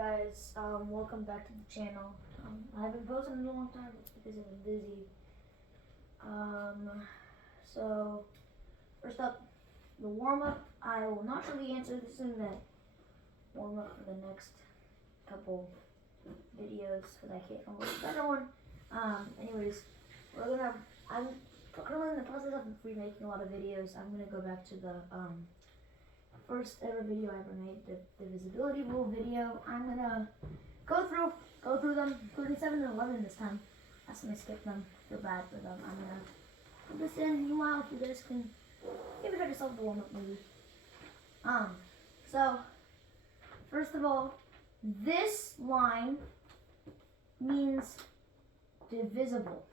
guys, welcome back to the channel. I haven't posted in a long time, it's because I've been busy. So, first up, the warm-up. I will not show the answer, this is in the warm-up for the next couple videos, because I can't come up with a better one. Anyways, I'm currently in the process of remaking a lot of videos. I'm going to go back to the, first ever video I ever made, the Divisibility Rule video. I'm gonna go through them, including 7 and 11 this time. That's when I skipped them. Feel bad for them. I'm gonna put this in. Meanwhile, if you guys can maybe try to solve the warm-up maybe. So first of all, this line means divisible.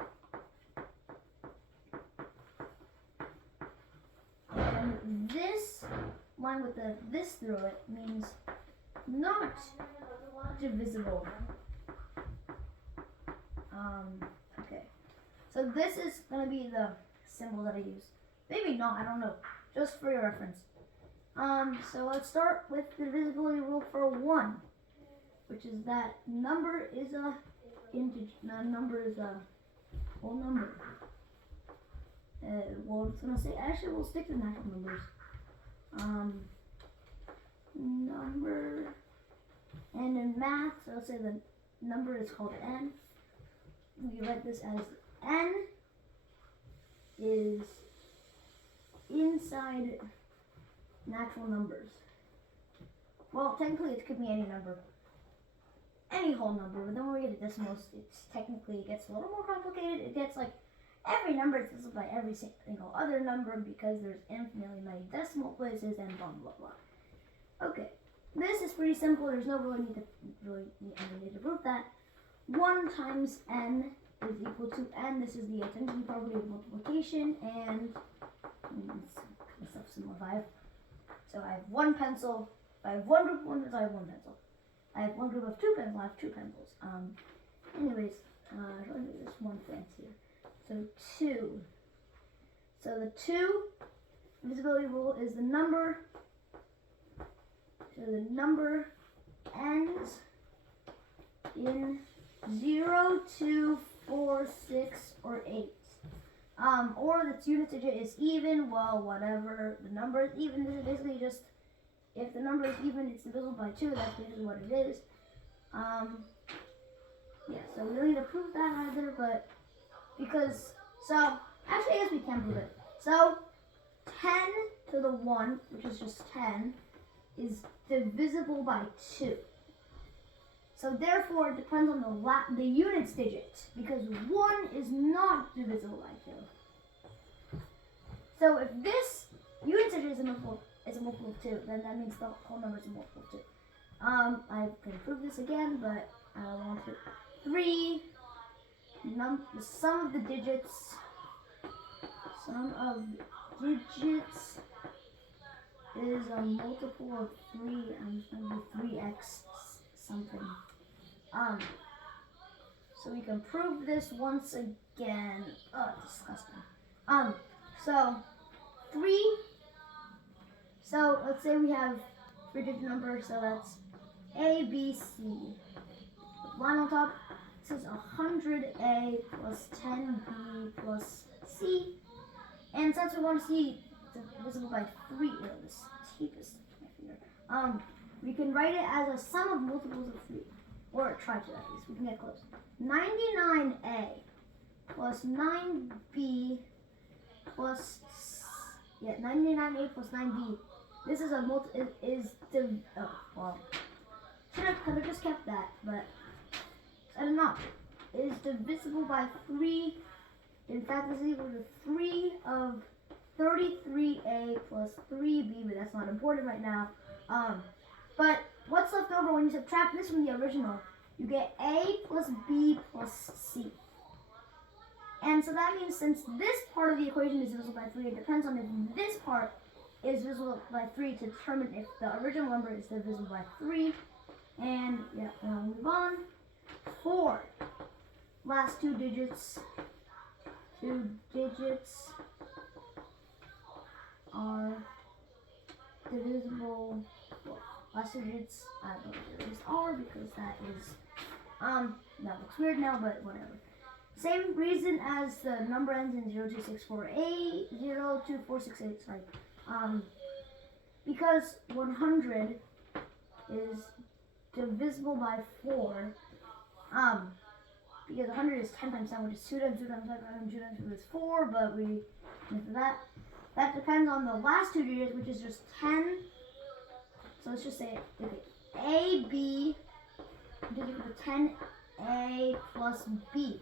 And this line with the this through it means not divisible. Okay. So this is going to be the symbol that I use. Maybe not, I don't know. Just for your reference. So let's start with the divisibility rule for 1, which is that number is a integer. Number is a whole number. Well, it's going to say, actually, we'll stick to natural numbers. Number, and in math, so let's say the number is called n. We write this as n is inside natural numbers. Well, technically it could be any number, any whole number, but then when we get to decimals, it gets a little more complicated. It gets like every number is divisible by every single other number because there's infinitely many decimal places and blah blah blah. Okay, this is pretty simple. There's no really need to prove that. 1 times n is equal to n. This is the identity property of multiplication, and self-simplify. So I have 1 pencil. If I have one group of 1 pencil, I have 1 pencil. I have one group of 2 pencils. I have 2 pencils. Anyways, let me do this one fancy here. So 2. So the 2 divisibility rule is the number. So the number ends in 0, 2, 4, 6, or 8. Or the unit digit is even. Well, whatever. The number is even. This is basically just if the number is even, it's divisible by 2. That's basically what it is. Yeah. So we don't need to prove that either, but. Because, so, actually I guess we can prove it. So, 10 to the 1, which is just 10, is divisible by 2. So therefore, it depends on the units digit, because 1 is not divisible by 2. So if this unit digit is a multiple of 2, then that means the whole number is a multiple of 2. I can prove this again, but I don't want to. 3. The sum of the digits is a multiple of 3. I'm just going to do 3x something. So we can prove this once again. Oh, disgusting. So 3. So let's say we have 3-digit number. So that's A, B, C. Line on top. This is 100A plus 10B plus C. And since we want to see divisible by 3, this tape is my finger. We can write it as a sum of multiples of 3. Or try to, at least. We can get close. 99A plus 9B plus 99A plus 9B. This is a should have just kept that, but I don't know. Is divisible by 3. In fact, this is equal to 3 of 33A plus 3B, but that's not important right now. But what's left over when you subtract this from the original? You get A plus B plus C. And so that means since this part of the equation is divisible by 3, it depends on if this part is divisible by 3 to determine if the original number is divisible by 3. And yeah, we'll move on. 4. Last 2 digits. 2 digits are divisible. last two digits, I don't know what these are because that is, that looks weird now, but whatever. Same reason as the number ends in 02648, 02468, sorry. Because 100 is divisible by 4, because 100 is 10 times 10, which is 2 times 2 times 5 times 2 times 2 is 4, but we, that depends on the last two digits, which is just 10. So let's just say, okay, AB is equal to 10A plus B.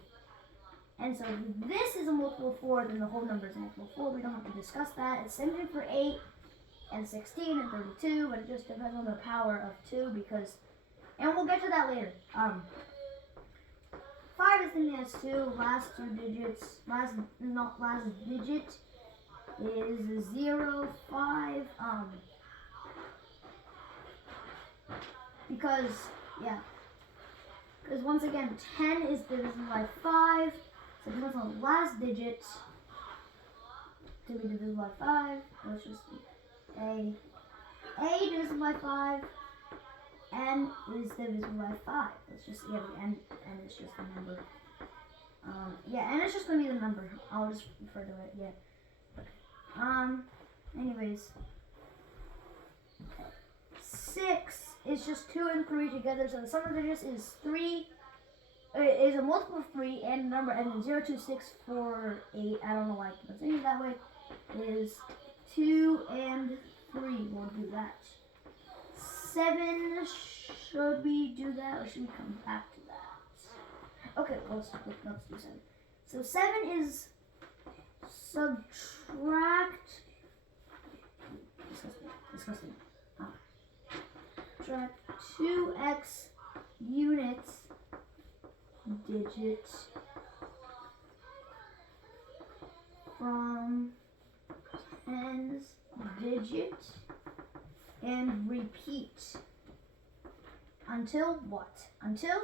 And so if this is a multiple of 4, then the whole number is a multiple of 4. We don't have to discuss that. It's same thing for 8 and 16 and 32, but it just depends on the power of 2 because, and we'll get to that later. 5 is the next 2, last two digits, last digit is 0, 5, because once again, 10 is divisible by 5, so it depends on the last digit to be divisible by 5. Let's just A divisible by 5, N is divisible by 5. Let's just, N is just the number. N is just going to be the number. I'll just refer to it, anyways. 6 is just 2 and 3 together, so the sum of digits is 3. It is a multiple of 3, and the number ends in 02648. I don't know why I keep saying it that way. Is 2 and 3. We'll do that. 7, should we do that, or should we come back to that? Okay, let's do 7. So 7 is subtract. Disgusting. Subtract 2x units digit from 10's digit and repeat until what? Until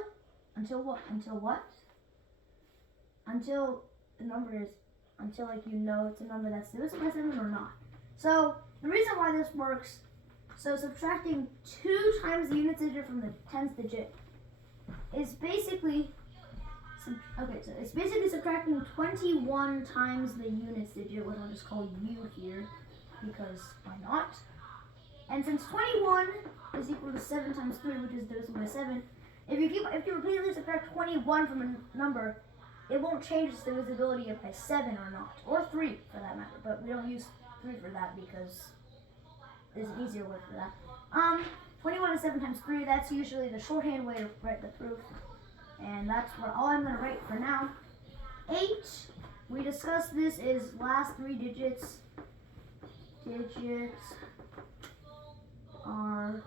what? Until the number is, until like you know it's a number that's divisible by 7 or not. So the reason why this works, so subtracting 2 times the units digit from the 10th digit is basically, so it's basically subtracting 21 times the units digit, which I'll just call u here, because why not? And since 21 is equal to 7 times 3, which is divisible by 7, if you repeatedly subtract 21 from a number, it won't change its divisibility by 7 or not, or 3 for that matter, but we don't use 3 for that because there's an easier word for that. 21 is 7 times 3, that's usually the shorthand way to write the proof. And that's all I'm going to write for now. 8, we discussed this, is last 3 digits. Digits are,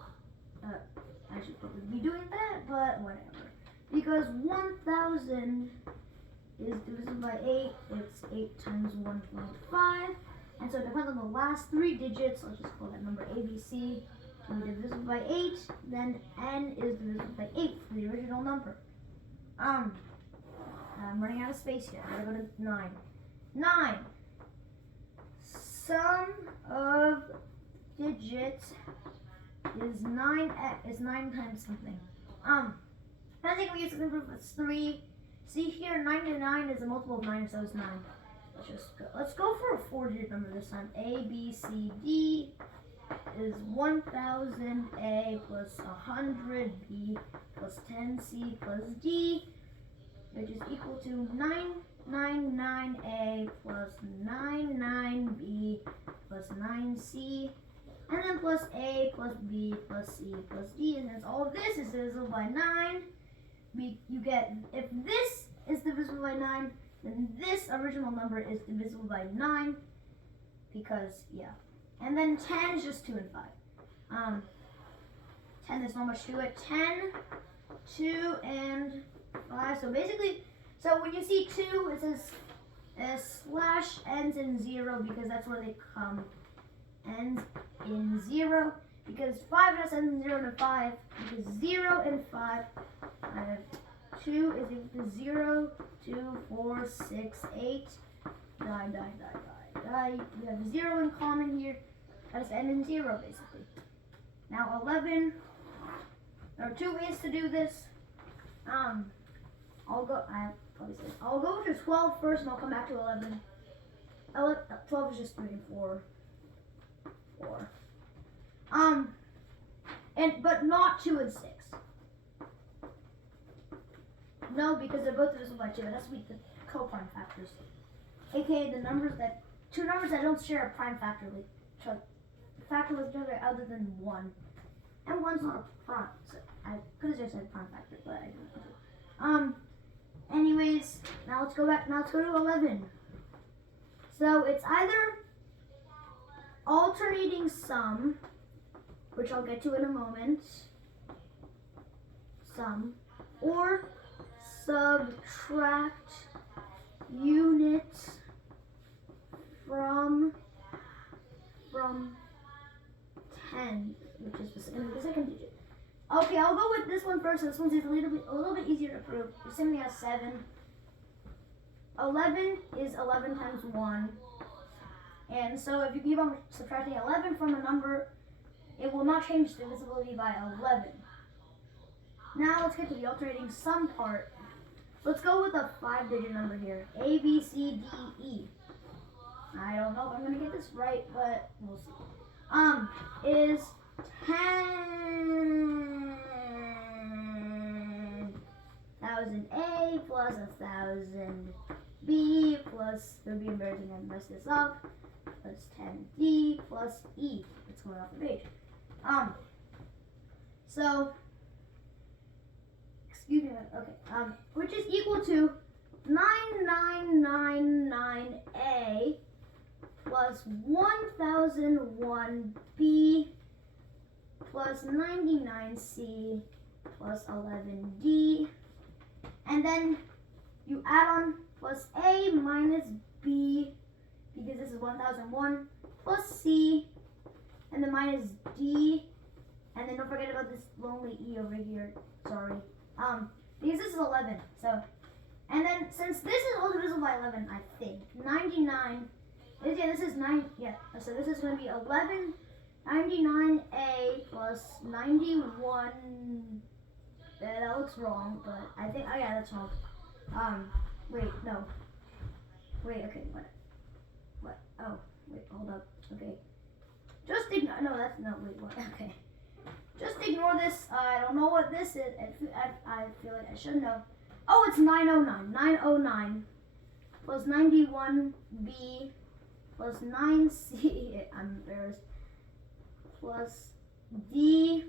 I should probably be doing that, but whatever. Because 1,000 is divisible by 8, it's 8 times 125. And so it depends on the last 3 digits, let's just call that number ABC. Can be divisible by 8, then N is divisible by 8 for the original number. I'm running out of space here. I'm gonna go to 9. 9. Sum of digits is 9 times something. I think we use the proof. It's 3. See here, 99 is a multiple of 9, so it's 9. Let's go for a 4-digit number this time. A, B, C, D is 1,000 A plus 100 B plus 10 C plus D, which is equal to 999 A plus 99 B plus 9 C, and then plus A plus B plus C plus D. And since all of this is divisible by 9, you get, if this is divisible by 9, then this original number is divisible by 9, because, And then 10 is just 2 and 5. 10, there's not much to it. 10, 2, and 5. So basically, so when you see 2, it says slash ends in 0, because that's where they come. Ends in 0, because 5 just ends in 0 and 5, because 0 and 5, I have 2 is equal to 0, 2, 4, 6, 8, die. We have 0 in common here. That is n in 0, basically. Now 11. There are two ways to do this. I'll go to 12 first, and I'll come back to 11. 12 is just 3 and 4. 4. But not 2 and 6. No, because they're both divisible by 2. It has to be the co-prime factors, aka the two numbers that don't share a prime factor with each other than 1. And 1's not a prime, so I could have just said prime factor, but I didn't. Anyways, now let's go back. Now let's go to 11. So it's either alternating sum, which I'll get to in a moment, sum, or subtract units from 10, which is the second digit. Okay, I'll go with this one first. This one's a little bit easier to prove. The same thing as 7. 11 is 11 times 1. And so if you keep on subtracting 11 from a number, it will not change divisibility by 11. Now let's get to the alternating sum part. Let's go with a 5-digit number here. A, B, C, D, E. I don't know if I'm going to get this right, but we'll see. Is 10,000 A plus 1,000 B plus, it would be embarrassing to mess this up, plus 10D plus E. It's going off the page. So, excuse me, okay, which is equal to 9999A plus 1001B plus 99C plus 11D, and then you add on plus A minus B, because this is 1001, plus C, and then minus D, and then don't forget about this lonely E over here, sorry, because this is 11, so, and then since this is all divisible by 11, I think, 99, this is 9, so this is going to be 99A plus 91, that looks wrong, but I think, oh yeah, that's wrong. Wait, no. Wait, okay, what? Oh, wait, hold up, okay. Just ignore, no, that's, no, wait, what, okay. Just ignore this, I don't know what this is, I feel like I should know. Oh, it's 909, 909 plus 91B plus 9C, I'm embarrassed, plus D,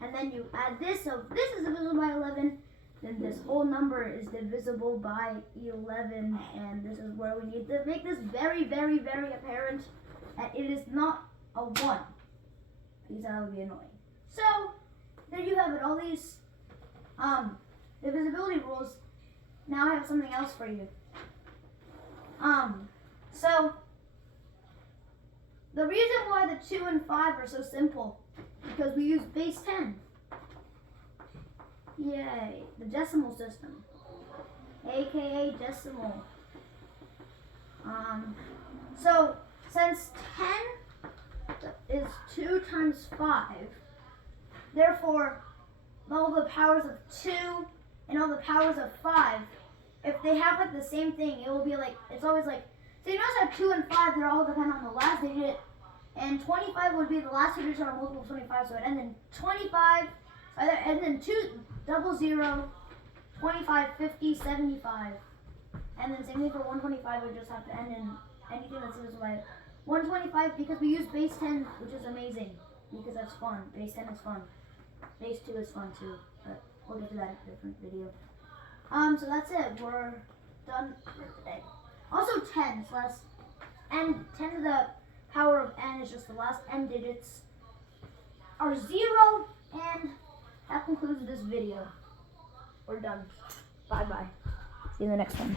and then you add this, so if this is divisible by 11, then this whole number is divisible by 11, and this is where we need to make this very, very, very apparent that it is not a 1, because that would be annoying. So, there you have it, all these divisibility rules. Now I have something else for you. So, the reason why the 2 and 5 are so simple, because we use base 10. Yay, the decimal system, aka decimal. So since 10 is 2 times 5, therefore all the powers of 2 and all the powers of 5, if they have like the same thing, it will be like, it's always like, so you notice how 2 and 5, they're all depend on the last digit, and 25 would be the last two digits are a multiple of 25, so it ends in 25, either ends in 2, 00, 25, 50, 75. And then same thing for 125, we just have to end in anything that's divisible by 125, because we use base 10, which is amazing, because that's fun. Base 10 is fun. Base 2 is fun too, but we'll get to that in a different video. So that's it. We're done for today. Also 10 less, and 10 to the power of n is just the last n digits are 0, and that concludes this video. We're done. Bye-bye. See you in the next one.